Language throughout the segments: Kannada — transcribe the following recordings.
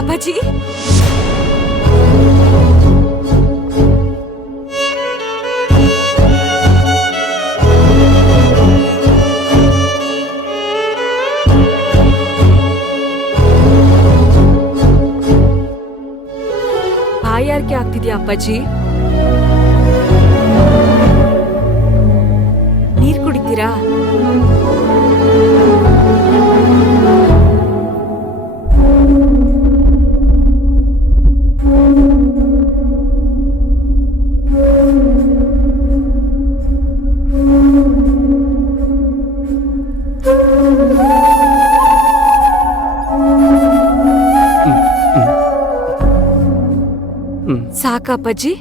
ಅಪ್ಪಾಜಿ, ಬಾಯಾರಿಕೆ ಆಗ್ತಿದ್ಯಾ ಅಪ್ಪಾಜಿ? ನೀರ್ ಕುಡಿತೀರಾ? ಸಾಕಾ ಅಪ್ಪಾಜಿ?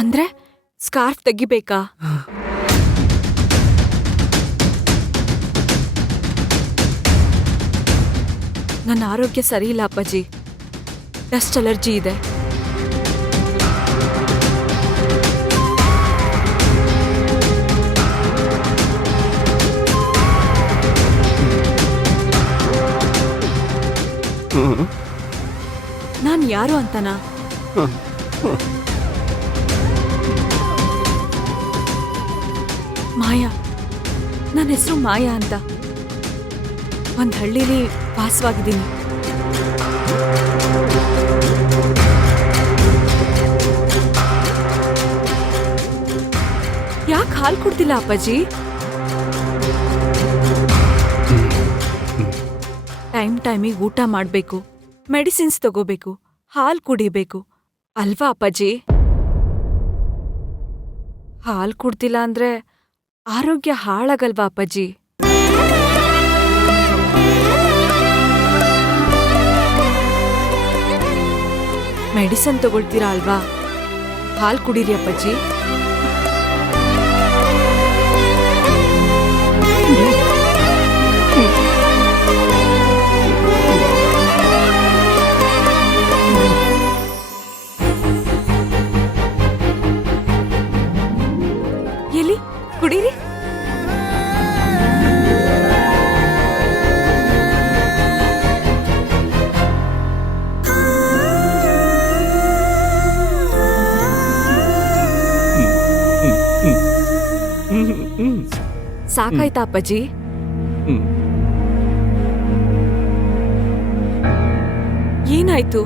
ಅಂದ್ರೆ ಸ್ಕಾರ್ಫ್ ತೆಗಿಬೇಕಾ? ನನ್ನ ಆರೋಗ್ಯ ಸರಿ ಇಲ್ಲ ಅಪ್ಪಾಜಿ. ಡಸ್ಟ್ ಅಲರ್ಜಿ ಇದೆ. ನಾನು ಯಾರು ಅಂತನಾ? ಮಾಯಾ. ನನ್ನ ಹೆಸರು ಮಾಯಾ ಅಂತ. ಒಂದ್ ಹಳ್ಳಿಲಿ ವಾಸವಾಗಿದ್ದೀನಿ. ಯಾಕೆ ಹಾಲು ಕೊಡ್ತಿಲ್ಲ ಅಪ್ಪಾಜಿ? ಟೈಮಿಗೆ ಊಟ ಮಾಡ್ಬೇಕು, ಮೆಡಿಸಿನ್ಸ್ ತಗೋಬೇಕು, ಹಾಲು ಕುಡಿಬೇಕು ಅಲ್ವಾ ಅಪ್ಪಾಜಿ? ಹಾಲು ಕುಡ್ತಿಲ್ಲ ಅಂದ್ರೆ ಆರೋಗ್ಯ ಹಾಳಾಗಲ್ವಾ ಅಪ್ಪಾಜಿ? ಮೆಡಿಸನ್ ತಗೊಳ್ತೀರಾ ಅಲ್ವಾ? ಹಾಲು ಕುಡೀರಿ ಅಪ್ಪಾಜಿ. ಎಲ್ಲಿ ಕುಡೀರಿ. ಸಾಕಾಯ್ತಾ ಅಪ್ಪಾಜಿ? ಏನಾಯ್ತು?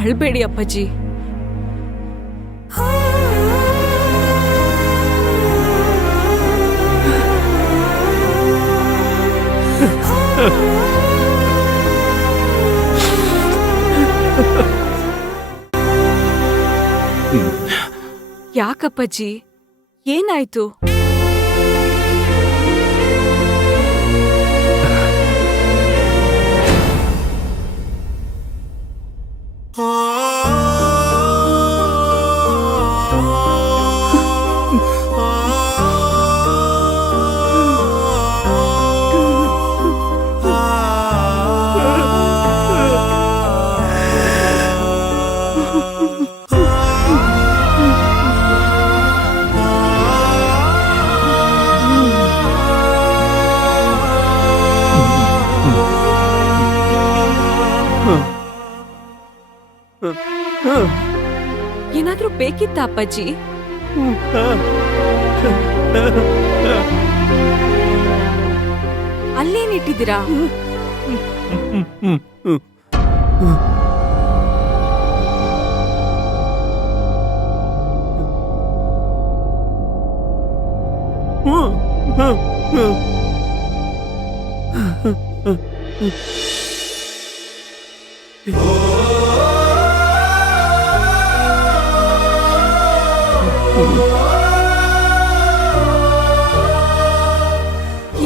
ಅಳ್ಬೇಡಿ ಅಪ್ಪಾಜಿ. ಯಾಕಪ್ಪಾಜಿ, ಏನಾಯ್ತು? ಏನಾದ್ರೂ ಬೇಕಿತ್ತ ಅಪ್ಪಾಜಿ? ಅಲ್ಲೇನಿಟ್ಟಿದ್ದೀರಾ?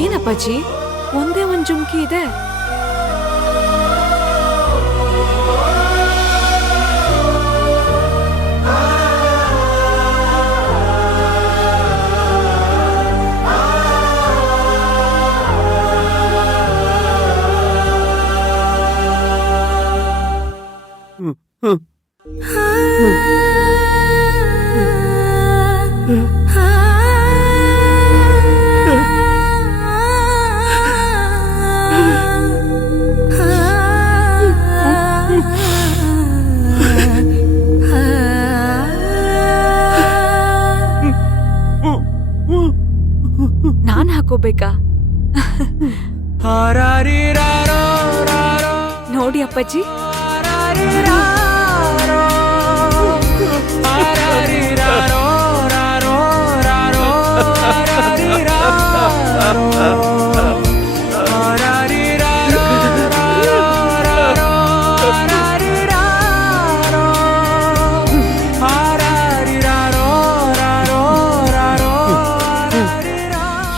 ಏನಪ್ಪಾಜಿ, ಒಂದೇ ಒಂದ್ ಜುಮ್ಕಿ ಇದೆ. ನಾನ್ ಹಾಕೋಬೇಕಾ? ನೋಡಿ ಅಪ್ಪಾಜಿ,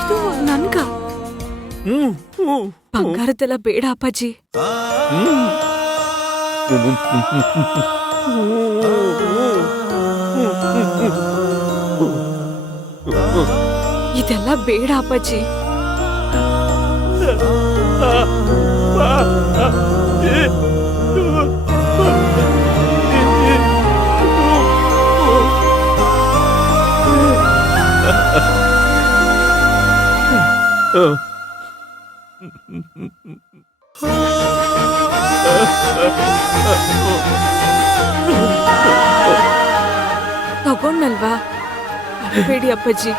ಇದು ನನ್ಗ. ಬಂಗಾರದೆಲ್ಲ ಬೇಡ ಅಪ್ಪಾಜಿ. ಇದೆಲ್ಲ ಬೇಡ ಅಪ್ಪಾಜಿ. ತಗೊಂಡಲ್ವಾ? ಬೇಡಿ ಅಪ್ಪಾಜಿ.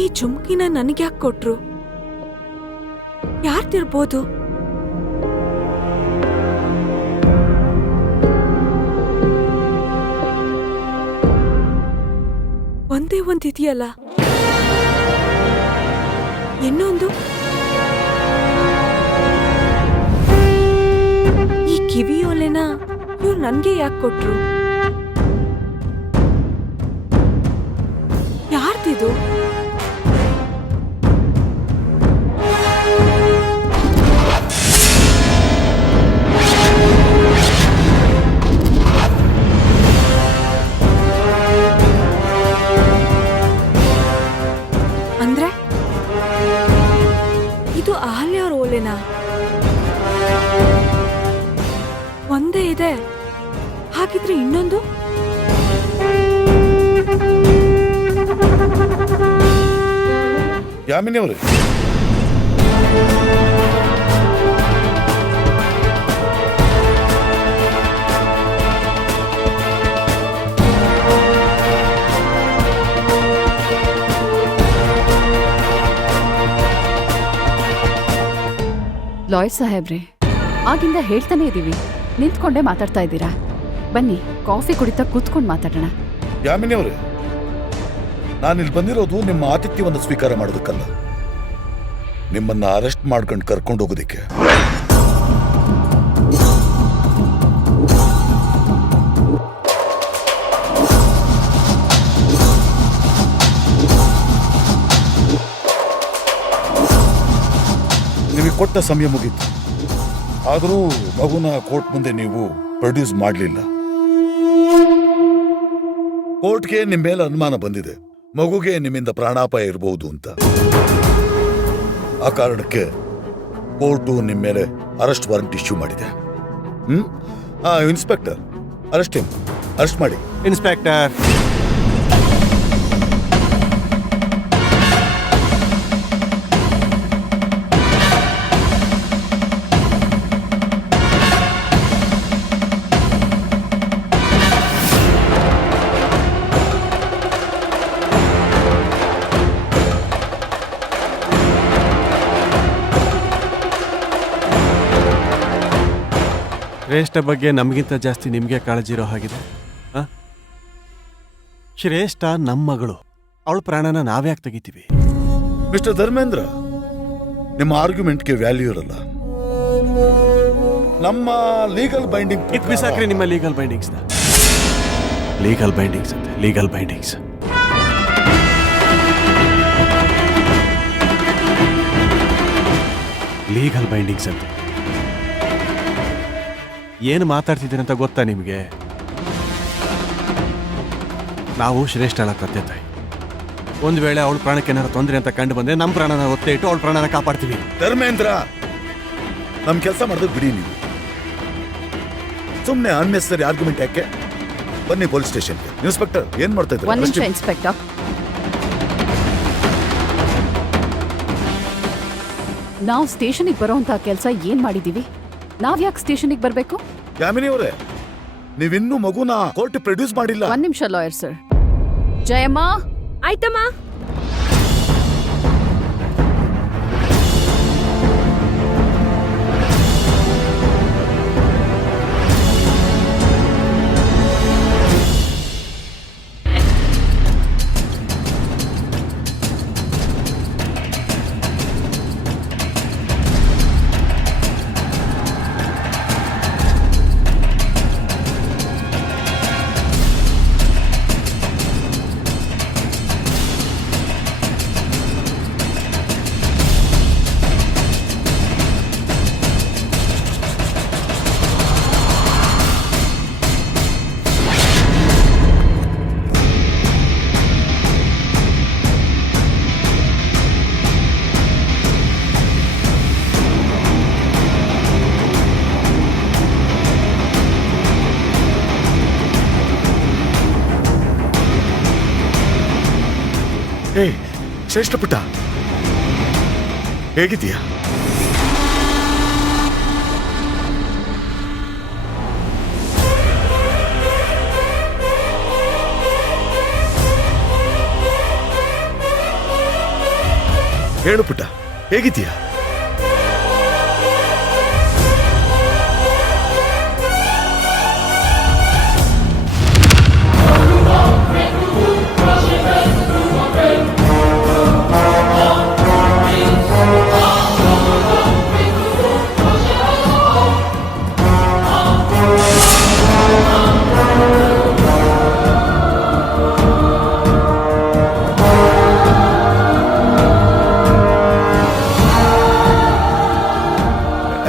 ಈ ಜುಮ್ಕಿನ ನನಗ್ಯಾಕೆ ಕೊಟ್ರು? ಯಾರ್ದಿರ್ಬೋದು? ಒಂದೇ ಒಂದಿದೆಯಲ್ಲ, ಇನ್ನೊಂದು ಈ ಕಿವಿಯೋಲೆನ ಇವ್ರು ನನ್ಗೆ ಯಾಕೆ ಕೊಟ್ರು? ಯಾರ್ದಿದು? ಅಂದ್ರೆ ಇದು ಅಹಲ್ಯ ಓಲೆನಾ? ಒಂದೇ ಇದೆ, ಹಾಗಿದ್ರೆ ಇನ್ನೊಂದು? ಯಾಮಿನಿ ಅವರೇ, ಲಾಯರ್ ಸಾಹೇಬ್ರೆ, ಆಗಿಂದ ಹೇಳ್ತಾನೆ ಇದೀವಿ, ನಿಂತ್ಕೊಂಡೇ ಮಾತಾಡ್ತಾ ಇದ್ದೀರಾ. ಬನ್ನಿ ಕಾಫಿ ಕುಡಿತಾ ಕೂತ್ಕೊಂಡು ಮಾತಾಡೋಣ. ಯಾಮಿನಿ ಅವರೇ, ನಾನಿಲ್ಲಿ ಬಂದಿರೋದು ನಿಮ್ಮ ಆತಿಥ್ಯವನ್ನು ಸ್ವೀಕಾರ ಮಾಡೋದಕ್ಕಲ್ಲ, ನಿಮ್ಮನ್ನ ಅರೆಸ್ಟ್ ಮಾಡ್ಕೊಂಡು ಕರ್ಕೊಂಡು ಹೋಗೋದಕ್ಕೆ. ನಿಮಗೆ ಕೊಟ್ಟ ಸಮಯ ಮುಗೀತು, ಆದರೂ ಮಗುನ ಕೋರ್ಟ್ ಮುಂದೆ ನೀವು ಪ್ರೊಡ್ಯೂಸ್ ಮಾಡಲಿಲ್ಲ. ಕೋರ್ಟ್ಗೆ ನಿಮ್ಮ ಮೇಲೆ ಅನುಮಾನ ಬಂದಿದೆ, ಮಗುಗೆ ನಿಮ್ಮಿಂದ ಪ್ರಾಣಾಪಾಯ ಇರಬಹುದು ಅಂತ. ಆ ಕಾರಣಕ್ಕೆ ಕೋರ್ಟು ನಿಮ್ಮ ಮೇಲೆ ಅರೆಸ್ಟ್ ವಾರೆಂಟ್ ಇಶ್ಯೂ ಮಾಡಿದೆ. ಇನ್ಸ್ಪೆಕ್ಟರ್, ಅರೆಸ್ಟ್ ಮಾಡಿ. ಇನ್ಸ್ಪೆಕ್ಟರ್, ಶ್ರೇಷ್ಠ ಬಗ್ಗೆ ನಮಗಿಂತ ಜಾಸ್ತಿ ನಿಮಗೆ ಕಾಳಜಿ ಇರೋ ಹಾಗಿದೆ. ಶ್ರೇಷ್ಠ ನಮ್ಮ ಮಗಳು, ಅವಳ ಪ್ರಾಣನ ನಾವ್ಯಾಕೆ ತೆಗಿತೀವಿ? ಮಿಸ್ಟರ್ ಧರ್ಮೇಂದ್ರ, ನಿಮ್ಮ ಆರ್ಗ್ಯುಮೆಂಟ್ಗೆ ವ್ಯಾಲ್ಯೂ ಇರಲ್ಲ. ನಮ್ಮ ಲೀಗಲ್ ಬೈಂಡಿಂಗ್ ಇದು ಬಿಸಾಕ್ರಿ, ನಿಮ್ಮ ಲೀಗಲ್ ಬೈಂಡಿಂಗ್ಸ್ ಅಂತ ಲೀಗಲ್ ಬೈಂಡಿಂಗ್ಸ್ ಅಂತ ಏನು ಮಾತಾಡ್ತಿದ್ದೀರಿ ಅಂತ ಗೊತ್ತಾ ನಿಮಗೆ? ನಾವು ಶ್ರೇಷ್ಠಳ ತಂದೆ ತಾಯಿ. ಒಂದು ವೇಳೆ ಅವಳ ಪ್ರಾಣಕ್ಕೆ ಏನಾರು ತೊಂದರೆ ಅಂತ ಕಂಡು ಬಂದ್ರೆ ನಮ್ಮ ಪ್ರಾಣನ ಒತ್ತೆ ಇಟ್ಟು ಅವಳ ಪ್ರಾಣನ ಕಾಪಾಡ್ತೀವಿ. ಧರ್ಮೇಂದ್ರ, ನಮ್ಮ ಕೆಲಸ ಮಾಡೋದು ಬಿಡಿ. ನೀವು ಸುಮ್ಮನೆ ಅನ್ನೆಸರಿ ಆರ್ಗ್ಯುಮೆಂಟ್ ಯಾಕೆ? ಬನ್ನಿ ಪೊಲೀಸ್ ಸ್ಟೇಷನ್ಗೆ. ಇನ್ಸ್ಪೆಕ್ಟರ್, ಏನ್ ಮಾಡ್ತಾ ಇದ್ದಾರೆ? ಒಂದ್ ನಿಮಿಷ ಇನ್ಸ್ಪೆಕ್ಟರ್. ನಾವು ಸ್ಟೇಷನ್ಗೆ ಬರೋಂತ ಕೆಲಸ ಏನ್ ಮಾಡಿದೀವಿ? ನಾವ್ ಯಾಕೆ ಸ್ಟೇಷನ್ಗೆ ಬರ್ಬೇಕು? ಯಾಮಿನಿ ಅವರೇ, ನೀವಿನ್ನೂ ಮಗುನ ಕೋರ್ಟ್ ಪ್ರೊಡ್ಯೂಸ್ ಮಾಡಿಲ್ಲ. ಒಂದ್ ನಿಮಿಷ ಲಾಯರ್ ಸರ್. ಜಯಮ್ಮ, ಆಯ್ತಮ್ಮ. ಶ್ರೇಷ್ಠ ಪುಟ್ಟ, ಹೇಗಿದ್ದೀಯಾ? ಹೇಳು ಪುಟ್ಟ, ಹೇಗಿದ್ದೀಯಾ?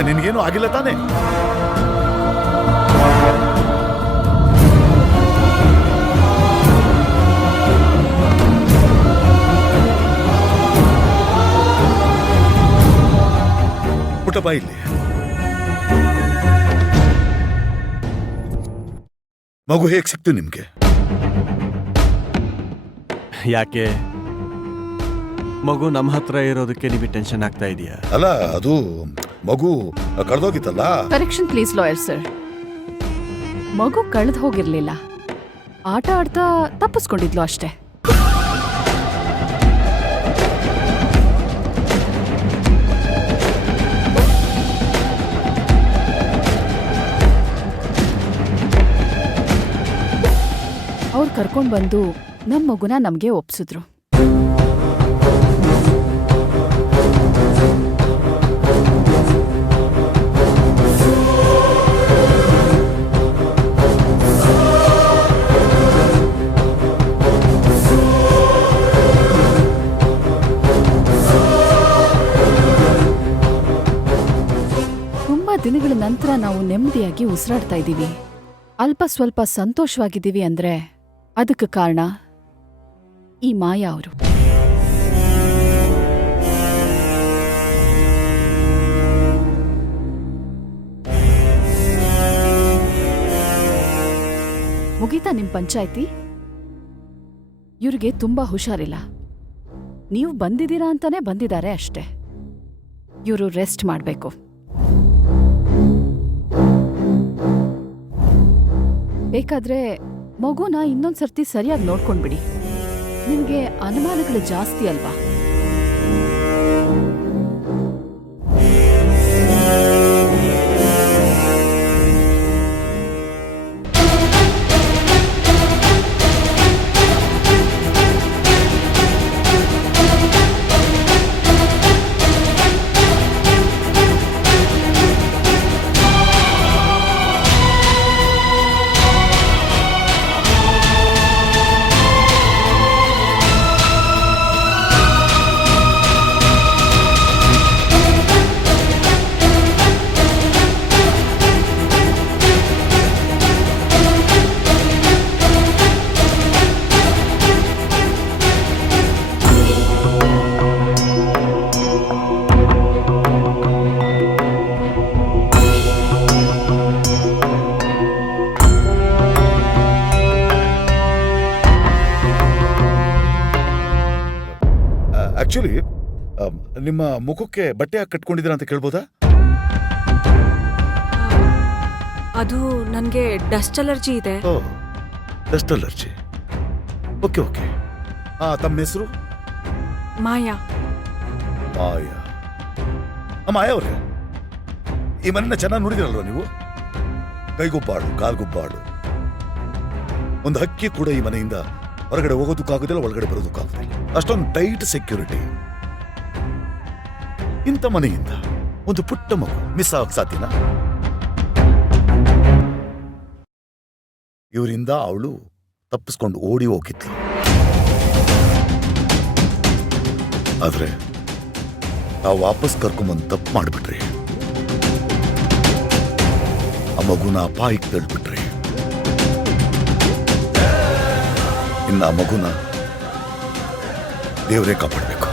ನಿನಗೇನು ಆಗಿಲ್ಲ ತಾನೆ? ಪುಟ್ಟಪ್ಪ, ಇಲ್ಲಿ ಮಗು ಹೇಗೆ ಸಿಕ್ತು ನಿಮ್ಗೆ? ಯಾಕೆ ಮಗು ನಮ್ಮ ಹತ್ರ ಇರೋದಕ್ಕೆ ನಿಮಗೆ ಟೆನ್ಷನ್ ಆಗ್ತಾ ಇದೆಯಾ? ಅಲ್ಲ, ಅದು ಮಗು ಕಳೆದೋಗಿತ್ತಲ್ಲ. Correction please lawyer sir. ಮಗು ಕಳೆದು ಹೋಗಿರ್ಲಿಲ್ಲ, ಆಟ ಆಡ್ತಾ ತಪ್ಪಿಸ್ಕೊಂಡಿದ್ಲು ಅಷ್ಟೇ. ಕರ್ಕೊಂಡ್ಬಂದು ನಮ್ ಮಗುನ ನಮ್ಗೆ ಒಪ್ಸಿದ್ರು. ತುಂಬಾ ದಿನಗಳ ನಂತರ ನಾವು ನೆಮ್ಮದಿಯಾಗಿ ಉಸಿರಾಡ್ತಾ ಇದ್ದೀವಿ, ಅಲ್ಪ ಸ್ವಲ್ಪ ಸಂತೋಷವಾಗಿದ್ದೀವಿ ಅಂದ್ರೆ ಅದಕ್ಕೆ ಕಾರಣ ಈ ಮಾಯಾ ಅವರು. ಮುಗೀತಾ ನಿಮ್ ಪಂಚಾಯ್ತಿ? ಇವ್ರಿಗೆ ತುಂಬಾ ಹುಷಾರಿಲ್ಲ. ನೀವು ಬಂದಿದ್ದೀರಾ ಅಂತಾನೆ ಬಂದಿದ್ದಾರೆ ಅಷ್ಟೇ. ಇವರು ರೆಸ್ಟ್ ಮಾಡ್ಬೇಕು. ಬೇಕಾದ್ರೆ ಮಗುನ ಇನ್ನೊಂದ್ಸರ್ತಿ ಸರಿಯಾಗಿ ನೋಡ್ಕೊಂಡ್ಬಿಡಿ. ನಿಮ್ಗೆ ಅನುಮಾನಗಳು ಜಾಸ್ತಿ ಅಲ್ವಾ? ಆಕ್ಚುಲಿ ನಿಮ್ಮ ಮುಖಕ್ಕೆ ಬಟ್ಟೆ ಹಾಕಿ ಕಟ್ಕೊಂಡಿದ್ದೀರಾ ಅಂತ ಕೇಳ್ಬೋದಾ? ಅದು ನನಗೆ ಡಸ್ಟ್ ಅಲರ್ಜಿ ಇದೆ. ಓ, ಡಸ್ಟ್ ಅಲರ್ಜಿ. Okay okay. ತಮ್ಮ ಹೆಸರು? ಮಾಯಾ. ಮಾಯಾ. ಮಾಯಾ ಅವ್ರೆ, ಈ ಮನೆನ ಚೆನ್ನಾಗಿ ನೋಡಿದಿರಲ್ವ ನೀವು? ಕೈಗುಬ್ಬಾಡು, ಕಾಲ್ಗುಬ್ಬಾಡು. ಒಂದು ಹಕ್ಕಿ ಕೂಡ ಈ ಮನೆಯಿಂದ ಹೊರಗಡೆ ಹೋಗೋದಕ್ಕಾಗೋದಿಲ್ಲ, ಒಳಗಡೆ ಬರೋದಕ್ಕಾಗೋದಿಲ್ಲ. ಅಷ್ಟೊಂದು ಟೈಟ್ ಸೆಕ್ಯೂರಿಟಿ. ಇಂಥ ಮನೆಯಿಂದ ಒಂದು ಪುಟ್ಟ ಮಗು ಮಿಸ್ ಆಗಕ್ ಸಾಧ್ಯನಾ? ಇವರಿಂದ ಅವಳು ತಪ್ಪಿಸ್ಕೊಂಡು ಓಡಿ ಹೋಗಿದ್ಲು. ಆದ್ರೆ ನಾವು ವಾಪಸ್ ಕರ್ಕೊಂಬಂದು ತಪ್ಪು ಮಾಡಿಬಿಟ್ರಿ. ಆ ಮಗುನ ಅಪಾಯಕ್ಕೆ ತಳ್ಳಿಬಿಟ್ರಿ. ಇನ್ನು ಆ ಮಗುನ ದೇವರೇ ಕಾಪಾಡಬೇಕು.